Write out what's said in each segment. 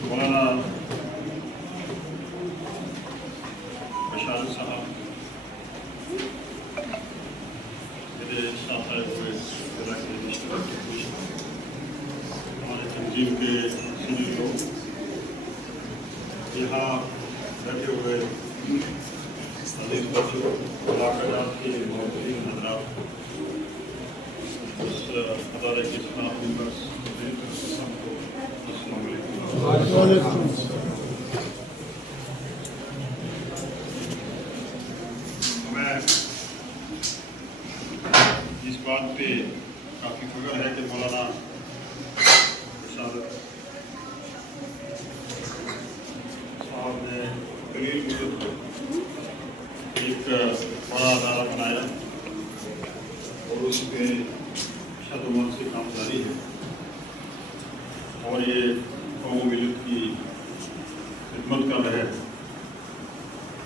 مولانا بشار صاحب میرے ساتھ آئے ہوئے ہمارے تنظیم کے سنی لوگ، یہاں بیٹھے ہوئے عزیز بچوں، علاقات کے محترم حضرات، اس ادارے کے اسٹاف ممبرس کو السلام علیکم۔ میں اس بات پہ کافی فخر ہے کہ مولانا بشار صاحب نے قلیل مدت ایک بڑا ادارہ بنایا اور اس پہ شد و مت سے کام جاری ہے، اور یہ قوم و ملت کی خدمت کر رہے ہیں۔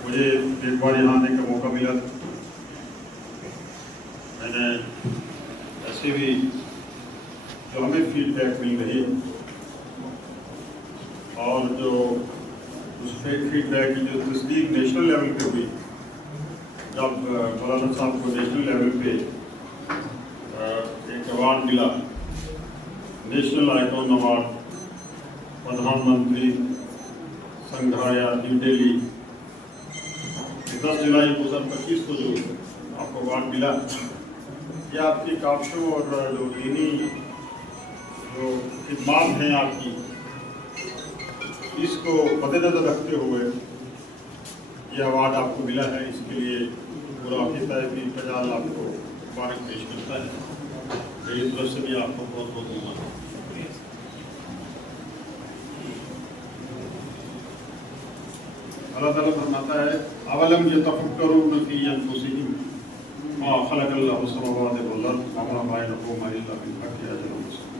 مجھے ایک بار یہاں آنے کا موقع ملا، میں نے ایسے بھی جو ہمیں فیڈ بیک مل رہی ہے اور جو اس فیڈ بیک کی جو تصدیق نیشنل لیول پہ ہوئی، جب مولانا صاحب کو نیشنل لیول پہ ایک ایوارڈ ملا، national icon award, Pradhan Mantri سنگھایا new Delhi 10 جولائی 2025 کو جو آپ کو ایوارڈ ملا، یہ آپ کی کاوشوں اور جو دینی جو خدمات ہیں آپ کی، اس کو مد نظر رکھتے ہوئے یہ ایوارڈ آپ کو ملا ہے۔ اس کے لیے پورا آفس تحریر فیضان آپ کو مبارک پیش کرتا ہے۔ میری طرف سے بھی آپ کو بہت بہت مبارک۔ اللہ تعالیٰ فرماتا ہے اولم یتفکرون فی انفسہم ما خلق اللہ السماوات والارض وما بینہما الا بالحق اجل مسمى۔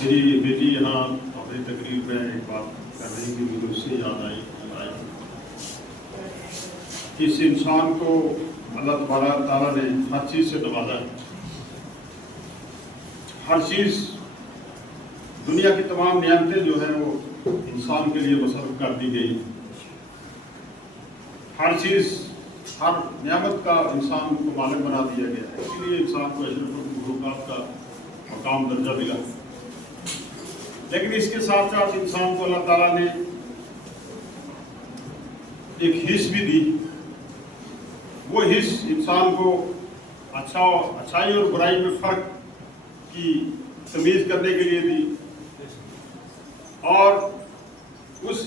میری بیٹی یہاں اپنی تقریر میں ایک بات کر رہی تھی، مجھے اس سے یاد آئی کہ اس انسان کو اللہ تبارک تعالیٰ نے ہر چیز سے نوازا ہے، ہر چیز، دنیا کی تمام نعمتیں جو ہیں وہ انسان کے لیے مصرف کر دی گئی، ہر چیز، ہر نعمت کا انسان کو مالک بنا دیا گیا ہے، اسی لیے انسان کو اشرف المخلوقات کا مقام درجہ ملا۔ لیکن اس کے ساتھ ساتھ انسان کو اللہ تعالیٰ نے ایک حص بھی دی، وہ حص انسان کو اچھائی اور برائی میں فرق کی تمیز کرنے کے لیے دی، اور اس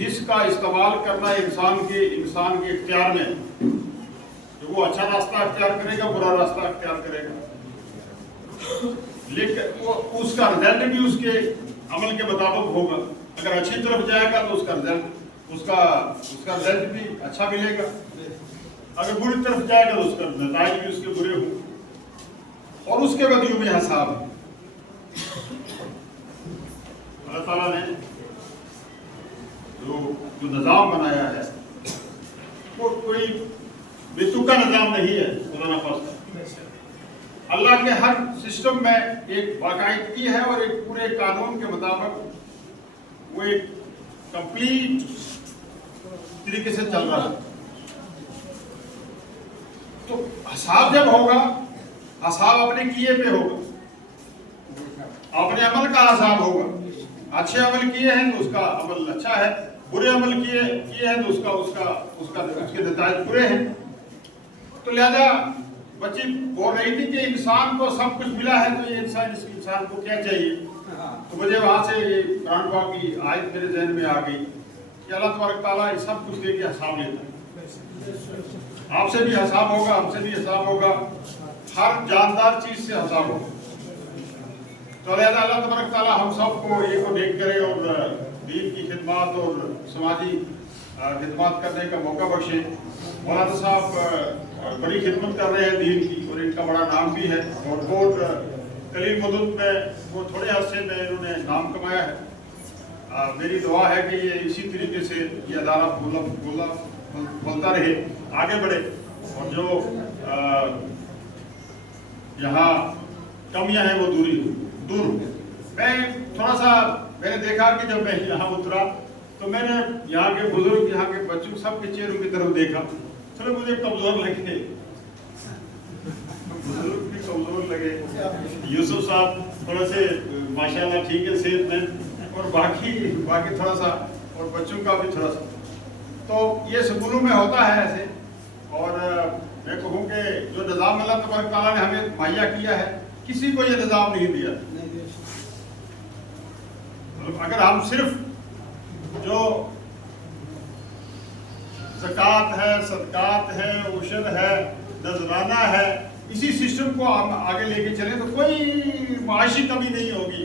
حص کا استعمال کرنا انسان کے اختیار میں، کہ وہ اچھا راستہ اختیار کرے گا، برا راستہ اختیار کرے گا، لیکن اس کا رزلٹ بھی اس کے عمل کے مطابق ہوگا۔ اگر اچھی طرف جائے گا تو اس کا رزلٹ بھی اچھا ملے گا، اگر بری طرف جائے گا تو اس کا نتائج بھی اس کے برے ہوں، اور اس کے بعد یوم حساب ہے۔ اللہ تعالیٰ نے جو نظام بنایا ہے وہ کوئی بے تکا نظام نہیں ہے، مولانا فاضل۔ اللہ کے ہر سسٹم میں ایک باقاعدگی ہے اور ایک پورے قانون کے مطابق وہ ایک کمپلیٹ طریقے سے چل رہا ہے۔ تو حساب جب ہوگا، حساب اپنے کیے پہ ہوگا، اپنے عمل کا حساب ہوگا۔ اچھے عمل کیے ہیں تو اس کا عمل اچھا ہے، برے عمل کیے ہیں تو اس کے نتائج برے ہیں۔ تو لہذا بچی بول رہی تھی کہ انسان کو سب کچھ ملا ہے، تو یہ انسان کو کیا چاہیے؟ تو مجھے وہاں سے یہ قرآن پاک کی آیت میرے ذہن میں آ گئی کہ اللہ تبارک تعالیٰ یہ سب کچھ لے کے حساب لیتا ہے۔ آپ سے بھی حساب ہوگا، ہم سے بھی حساب ہوگا، ہر جاندار چیز سے حساب ہوگا۔ تو لہذا اللہ تبارک تعالیٰ ہم سب کو یہ کو دیکھ کرے اور دین کی خدمات اور سماجی خدمات کرنے کا موقع بخشے۔ مولانا صاحب بڑی خدمت کر رہے ہیں دین کی، اور ان کا بڑا نام بھی ہے، اور بہت قلیل مدت میں، وہ تھوڑے عرصے میں انہوں نے نام کمایا ہے۔ میری دعا ہے کہ یہ اسی طریقے سے یہ ادارہ بھولتا رہے، آگے بڑھے، और जो यहाँ कमियां हैं वो दूर हुई। मैं थोड़ा सा मैंने देखा कि जब मैं यहाँ उतरा तो मैंने यहाँ के बुजुर्ग, यहाँ के बच्चों, सबके चेहरों की तरफ देखा, थोड़े मुझे कमजोर लगे, बुजुर्ग भी कमजोर लगे। यूसुफ साहब थोड़ा से माशाल्लाह ठीक है सेहत में, और बाकी थोड़ा सा, और बच्चों का भी थोड़ा सा। तो ये स्कूलों में होता है ऐसे। और मैं कहूँ कि जो निज़ाम अल्लाह तबारक तआला ने हमें मुहैया किया है, किसी को ये निज़ाम नहीं दिया। अगर हम सिर्फ जो ज़कात है, सदकात है, उशर है, नजराना है, इसी सिस्टम को हम आगे लेके चले तो कोई माशी कमी नहीं होगी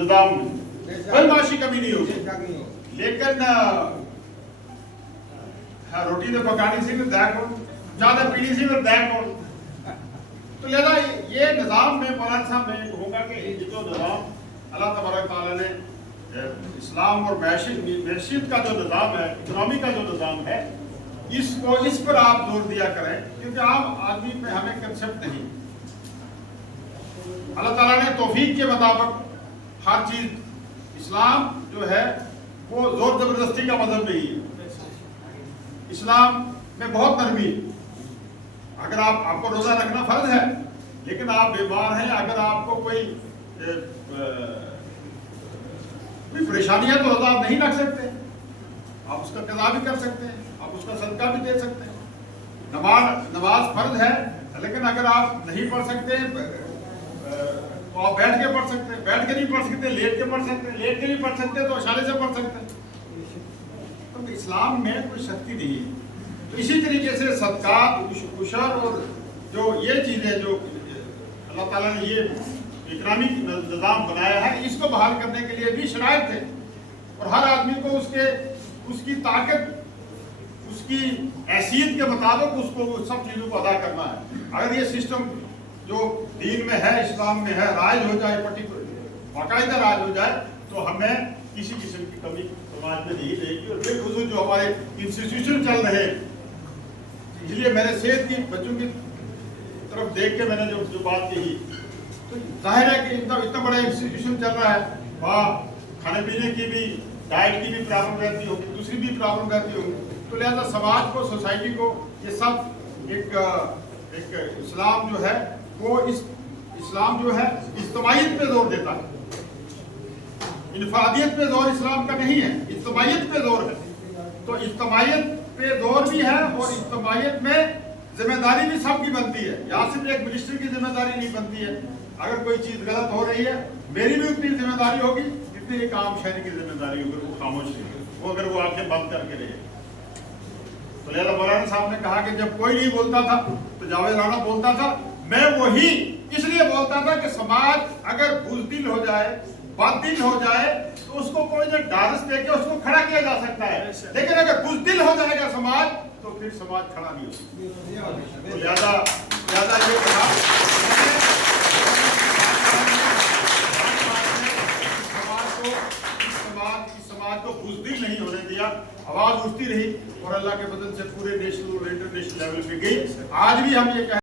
निज़ाम में, कोई माशी कमी नहीं होगी। लेकिन रोटी तो पकानी सी दैक हो, ज़्यादा पीनी सी दैक हो, तो लिहाजा ये निज़ाम में मौलाना साहब मैं कहूँगा कि ये जो निज़ाम अल्लाह तबारक तआला ने इस्लाम और मैशियत का जो निज़ाम है, इकोनॉमी का जो निज़ाम है, इस पर आप जोर दिया करें, क्योंकि आम आदमी में हमें कंसेप्ट नहीं। अल्लाह ताला ने तौफीक के मुताबिक हर चीज, इस्लाम जो है वो जोर जबरदस्ती का मजहब नहीं है। इस्लाम में बहुत नरमी। अगर आपको रोजा रखना फर्ज है, लेकिन आप बीमार हैं, अगर आपको कोई परेशानी है तो रोजा आप नहीं रख सकते, आप उसका कज़ा भी कर सकते हैं, आप उसका सदका भी दे सकते हैं। नमाज फर्ज है, लेकिन अगर आप नहीं पढ़ सकते तो आप बैठ के पढ़ सकते हैं, बैठ के नहीं पढ़ सकते लेट के पढ़ सकते हैं, लेट के नहीं पढ़ सकते तो इशारे से पढ़ सकते हैं। तो इस्लाम में कोई शक्ति नहीं है। तो इसी तरीके से सदकात, उशर और जो ये चीज़ें जो अल्लाह ताला ने ये इकरामी निज़ाम बनाया है, इसको बहाल करने के लिए भी शराइत है, और हर आदमी को उसकी ताकत, उसकी हैसियत के मुताबिक उसको सब चीज़ों को अदा करना है। अगर ये सिस्टम जो दीन में है, इस्लाम में है, राज हो जाए, बाकायदा राज हो जाए, तो हमें किसी किस्म की कमी समाज में नहीं रहेगी। और बेखुसूस जो हमारे इंस्टीट्यूशन चल रहे, इसलिए मैंने सेहत की बच्चों की तरफ देख के मैंने जो बात कही, तो जाहिर है कि इतना बड़ा इंस्टीट्यूशन चल रहा है, वहाँ खाने पीने की भी, डाइट की भी प्रॉब्लम रहती होगी, दूसरी भी प्रॉब्लम रहती होगी। तो लिहाजा समाज को, सोसाइटी को ये सब एक इस्लाम जो है वो इस्लाम जो है इज्तिमाइयत पे जोर देता है। इनफरादियत पे जोर इस्लाम का नहीं है, इज्तिमाइयत पे जोर है। तो इज्तिमाइयत पे जोर भी है, और इज्तिमाइयत में जिम्मेदारी भी सबकी बनती है। यहाँ सिर्फ एक मिनिस्टर की जिम्मेदारी नहीं बनती है। अगर कोई चीज गलत हो रही है, मेरी भी उतनी जिम्मेदारी होगी जितनी एक आम शहरी की जिम्मेदारी होगी। वो खामोश रहे, वो अगर वो आंखें बंद करके रहे। तो लिहाजा मौलाना साहब ने कहा कि जब कोई नहीं बोलता था तो जावेद राणा बोलता था। मैं वही इसलिए बोलता था कि समाज अगर बुज़दिल हो जाए, बातिल हो जाए, तो उसको कोई जो डारस देके उसको खड़ा किया जा सकता है, लेकिन अगर बुज़दिल हो जाएगा समाज तो फिर समाज खड़ा नहीं होगा। तो लिहाजा ये कहा समाज को बुज़दिल नहीं होने दिया, आवाज उठती रही, और अल्लाह के फजल से पूरे नेशनल और इंटरनेशनल लेवल पे गई। आज भी हम ये